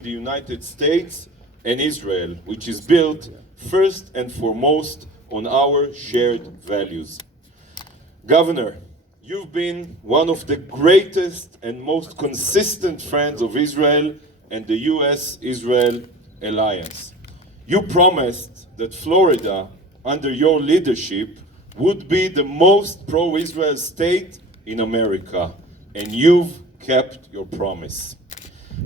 the United States and Israel, which is built first and foremost on our shared values. Governor, you've been one of the greatest and most consistent friends of Israel and the US-Israel alliance. You promised that Florida, under your leadership, would be the most pro-Israel state in America, and you've kept your promise.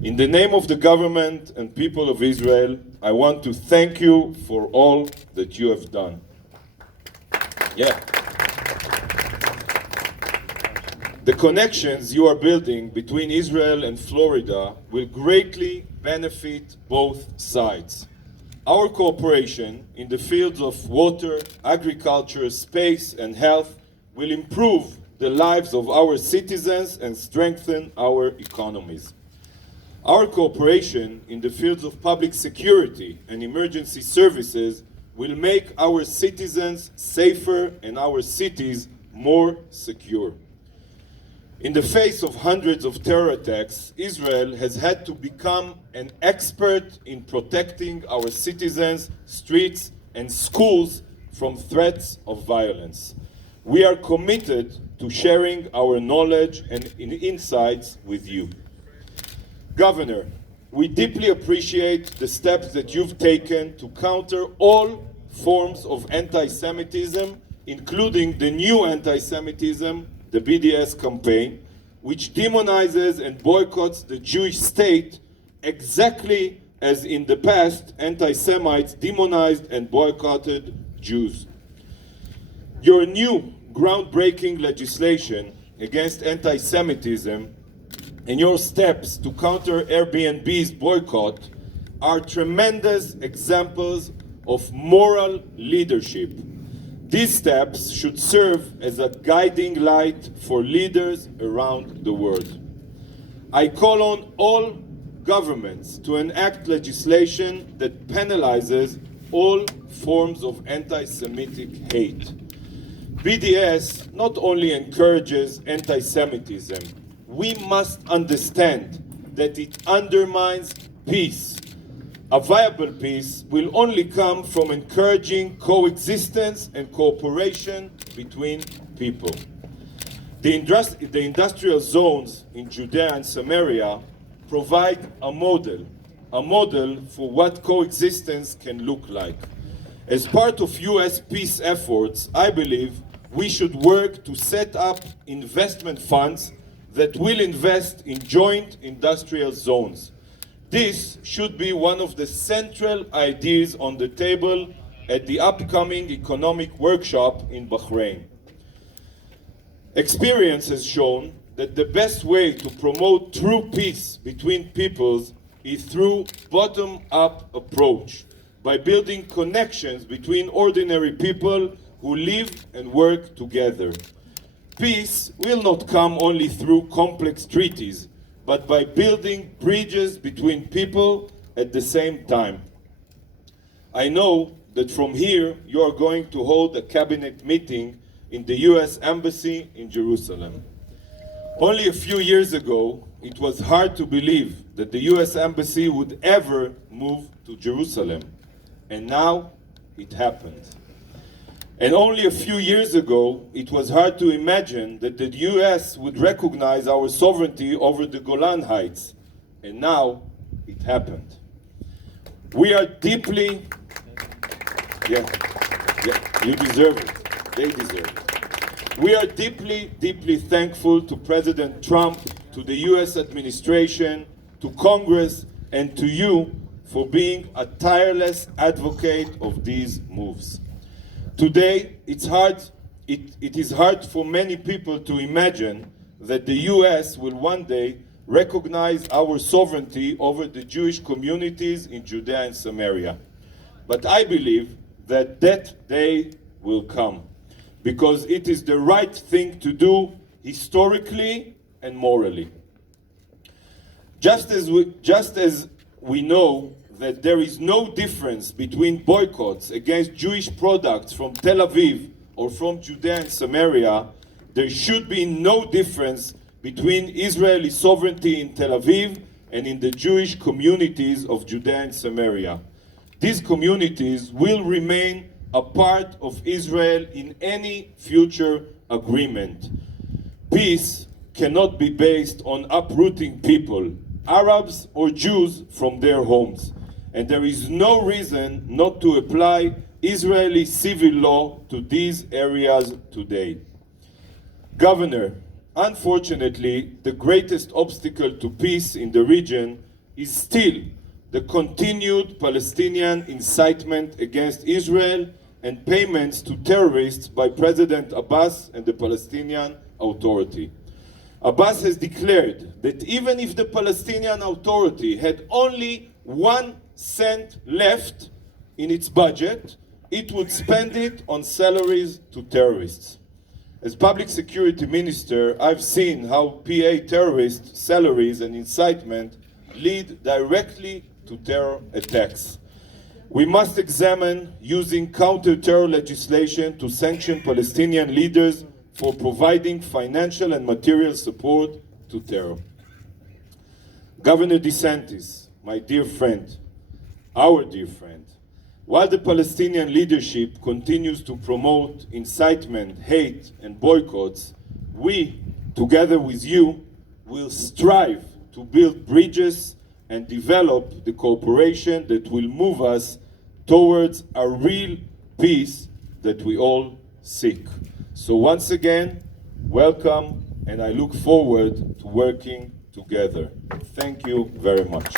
In the name of the government and people of Israel, I want to thank you for all that you have done. Yeah. The connections you are building between Israel and Florida will greatly benefit both sides. Our cooperation in the fields of water, agriculture, space, and health will improve the lives of our citizens and strengthen our economies. Our cooperation in the fields of public security and emergency services will make our citizens safer and our cities more secure. In the face of hundreds of terror attacks, Israel has had to become an expert in protecting our citizens, streets, and schools from threats of violence. We are committed to sharing our knowledge and insights with you. Governor, we deeply appreciate the steps that you've taken to counter all forms of anti-Semitism, including the new anti-Semitism, the BDS campaign, which demonizes and boycotts the Jewish state exactly as in the past anti-Semites demonized and boycotted Jews. Your new groundbreaking legislation against anti-Semitism and your steps to counter Airbnb's boycott are tremendous examples of moral leadership. These steps should serve as a guiding light for leaders around the world. I call on all governments to enact legislation that penalizes all forms of anti-Semitic hate. BDS not only encourages anti-Semitism, we must understand that it undermines peace. A viable peace will only come from encouraging coexistence and cooperation between people. The industrial zones in Judea and Samaria provide a model for what coexistence can look like. As part of US peace efforts, I believe we should work to set up investment funds that will invest in joint industrial zones. This should be one of the central ideas on the table at the upcoming economic workshop in Bahrain. Experience has shown that the best way to promote true peace between peoples is through bottom-up approach, by building connections between ordinary people who live and work together. Peace will not come only through complex treaties, but by building bridges between people at the same time. I know that from here you are going to hold a cabinet meeting in the US Embassy in Jerusalem. Only a few years ago, it was hard to believe that the US Embassy would ever move to Jerusalem. And now it happened. And only a few years ago, it was hard to imagine that the US would recognize our sovereignty over the Golan Heights. And now it happened. We are deeply, you deserve it. They deserve it. We are deeply thankful to President Trump, to the US administration, to Congress, and to you for being a tireless advocate of these moves. Today, it is hard for many people to imagine that the US will one day recognize our sovereignty over the Jewish communities in Judea and Samaria. But I believe that that day will come, because it is the right thing to do historically and morally. Just as we know that there is no difference between boycotts against Jewish products from Tel Aviv or from Judea and Samaria, there should be no difference between Israeli sovereignty in Tel Aviv and in the Jewish communities of Judea and Samaria. These communities will remain a part of Israel in any future agreement. Peace cannot be based on uprooting people, Arabs or Jews, from their homes. And there is no reason not to apply Israeli civil law to these areas today. Governor, unfortunately, the greatest obstacle to peace in the region is still the continued Palestinian incitement against Israel and payments to terrorists by President Abbas and the Palestinian Authority. Abbas has declared that even if the Palestinian Authority had only 1 cent left in its budget, it would spend it on salaries to terrorists. As public security minister, I've seen how PA terrorist salaries and incitement lead directly to terror attacks. We must examine using counter-terror legislation to sanction Palestinian leaders for providing financial and material support to terror. Governor Sntis, my dear friend, our dear friend, while the Palestinian leadership continues to promote incitement, hate, and boycotts, we, together with you, will strive to build bridges and develop the cooperation that will move us towards a real peace that we all seek. So once again, welcome, and I look forward to working together. Thank you very much.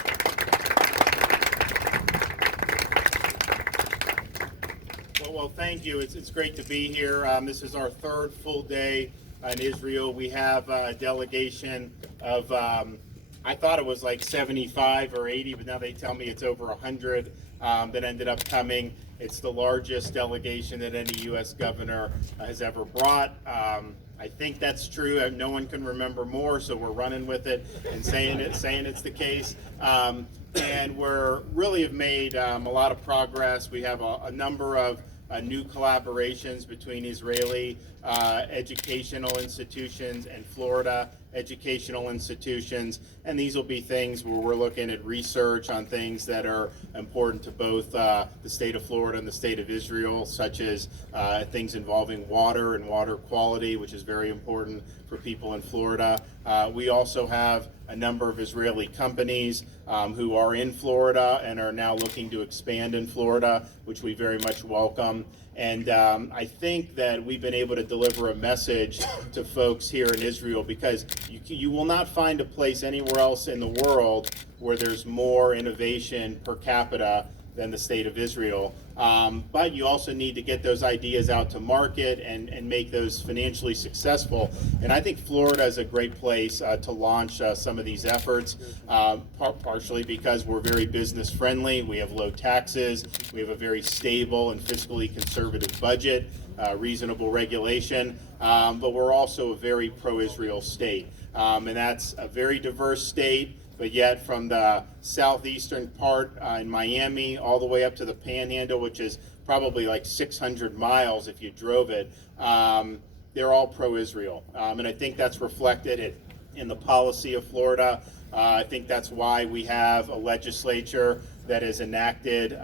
Well, thank you. It's great to be here. This is our third full day in Israel. We have a delegation of, I thought it was like 75 or 80, but now they tell me it's over 100 that ended up coming. It's the largest delegation that any U.S. governor has ever brought. I think that's true. No one can remember more, so we're running with it and saying it's the case. And we're really have made a lot of progress. We have a number of new collaborations between Israeli educational institutions and Florida educational institutions, and these will be things where we're looking at research on things that are important to both the state of Florida and the state of Israel, such as things involving water and water quality, which is very important for people in Florida. We also have a number of Israeli companies who are in Florida and are now looking to expand in Florida, which we very much welcome. And I think that we've been able to deliver a message to folks here in Israel, because you will not find a place anywhere else in the world where there's more innovation per capita than the state of Israel. But you also need to get those ideas out to market and make those financially successful. And I think Florida is a great place to launch some of these efforts, partially because we're very business friendly. We have low taxes. We have a very stable and fiscally conservative budget, reasonable regulation. But we're also a very pro-Israel state. And that's a very diverse state. But yet from the southeastern part in Miami all the way up to the Panhandle, which is probably like 600 miles if you drove it, they're all pro-Israel. And I think that's reflected in the policy of Florida. I think that's why we have a legislature that has enacted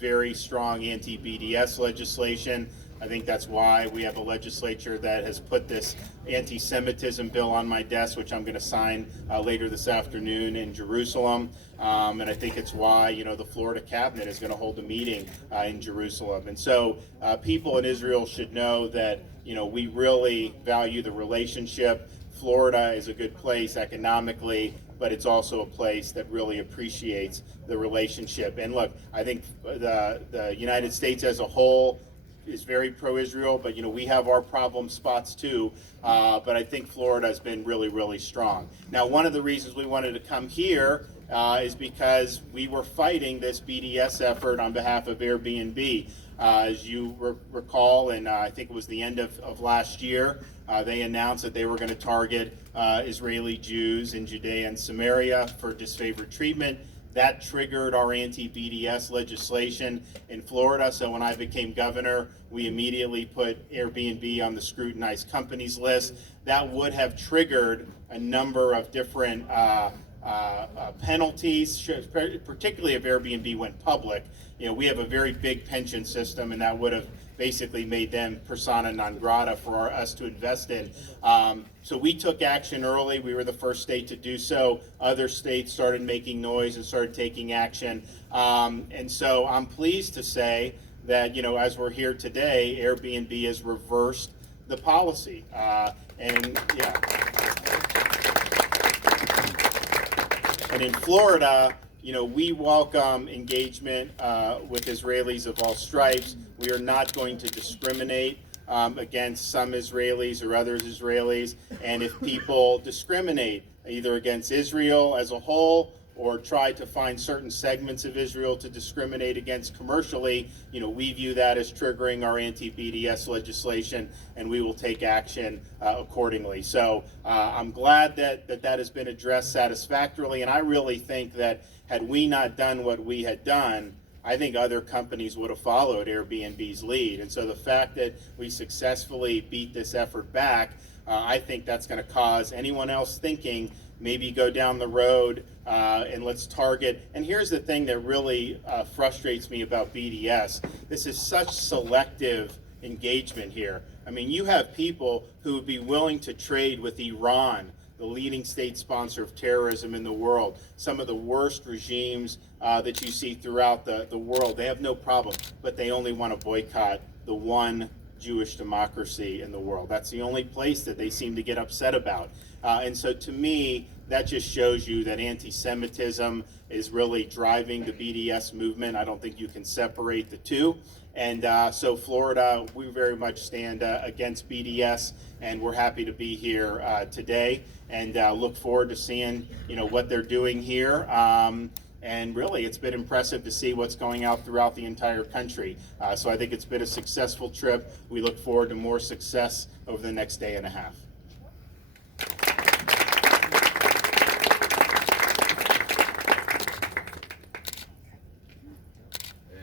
very strong anti-BDS legislation. I think that's why we have a legislature that has put this anti-Semitism bill on my desk, which I'm going to sign later this afternoon in Jerusalem. And I think it's why, the Florida cabinet is going to hold a meeting in Jerusalem. And so people in Israel should know that, we really value the relationship. Florida is a good place economically, but it's also a place that really appreciates the relationship. And look, I think the United States as a whole is very pro-Israel, but we have our problem spots too. But I think Florida has been really, really strong. Now, one of the reasons we wanted to come here is because we were fighting this BDS effort on behalf of Airbnb. As you recall, and I think it was the end of last year, they announced that they were going to target Israeli Jews in Judea and Samaria for disfavored treatment. That triggered our anti-BDS legislation in Florida. So when I became governor, we immediately put Airbnb on the scrutinized companies list. That would have triggered a number of different penalties, particularly if Airbnb went public. We have a very big pension system, and that would have basically made them persona non grata for us to invest in. So we took action early. We were the first state to do so. Other states started making noise and started taking action. And so I'm pleased to say that, as we're here today, Airbnb has reversed the policy. And in Florida, we welcome engagement with Israelis of all stripes. We are not going to discriminate against some Israelis or other Israelis. And if people discriminate either against Israel as a whole or try to find certain segments of Israel to discriminate against commercially, we view that as triggering our anti-BDS legislation, and we will take action accordingly. So I'm glad that has been addressed satisfactorily, and I really think that had we not done what we had done, I think other companies would have followed Airbnb's lead. And so the fact that we successfully beat this effort back, I think that's going to cause anyone else thinking maybe go down the road and let's target. And here's the thing that really frustrates me about BDS. This is such selective engagement here. I mean, you have people who would be willing to trade with Iran, the leading state sponsor of terrorism in the world, some of the worst regimes that you see throughout the world. They have no problem, but they only want to boycott the one Jewish democracy in the world. That's the only place that they seem to get upset about. And so to me, that just shows you that anti-Semitism is really driving the BDS movement. I don't think you can separate the two. And so Florida, we very much stand against BDS, and we're happy to be here today and look forward to seeing what they're doing here. And really, it's been impressive to see what's going out throughout the entire country. So I think it's been a successful trip. We look forward to more success over the next day and a half.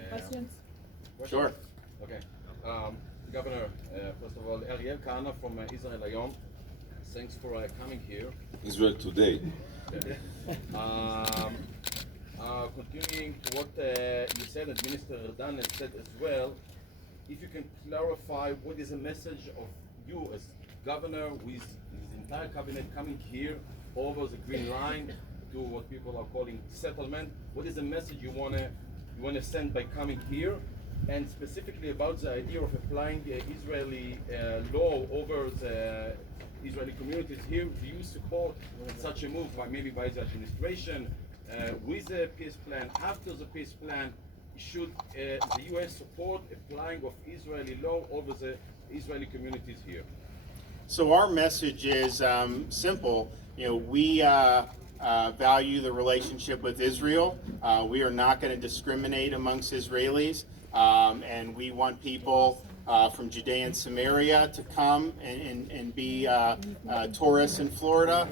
Questions? Sure. Okay. Governor, first of all, Ariel Kahana from Israel Ayom. Thanks for coming here. Israel Today. Okay. Continuing to what you said, and Minister Ardan has said as well, if you can clarify what is the message of you as governor with his entire cabinet coming here over the green line to what people are calling settlement. What is the message you wanna send by coming here, and specifically about the idea of applying Israeli law over the Israeli communities here? Do you support such a move, maybe by the administration? With the peace plan, after the peace plan, should the U.S. support applying of Israeli law over the Israeli communities here? So our message is simple. We value the relationship with Israel. We are not going to discriminate amongst Israelis, and we want people from Judea and Samaria to come and be tourists in Florida,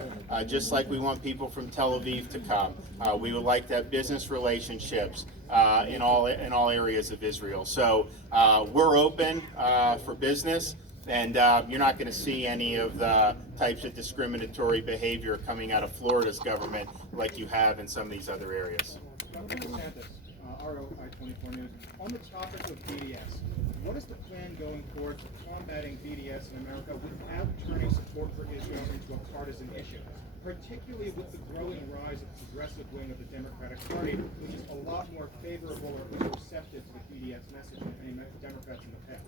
just like we want people from Tel Aviv to come. We would like to have business relationships in all areas of Israel. So we're open for business, and you're not going to see any of the types of discriminatory behavior coming out of Florida's government like you have in some of these other areas. Sanders, ROI24 News. On the topic of BDS, what is the plan going forward for combating BDS in America without turning support for Israel into a partisan issue, particularly with the growing rise of the progressive wing of the Democratic Party, which is a lot more favorable or receptive to the BDS message than any Democrats in the past?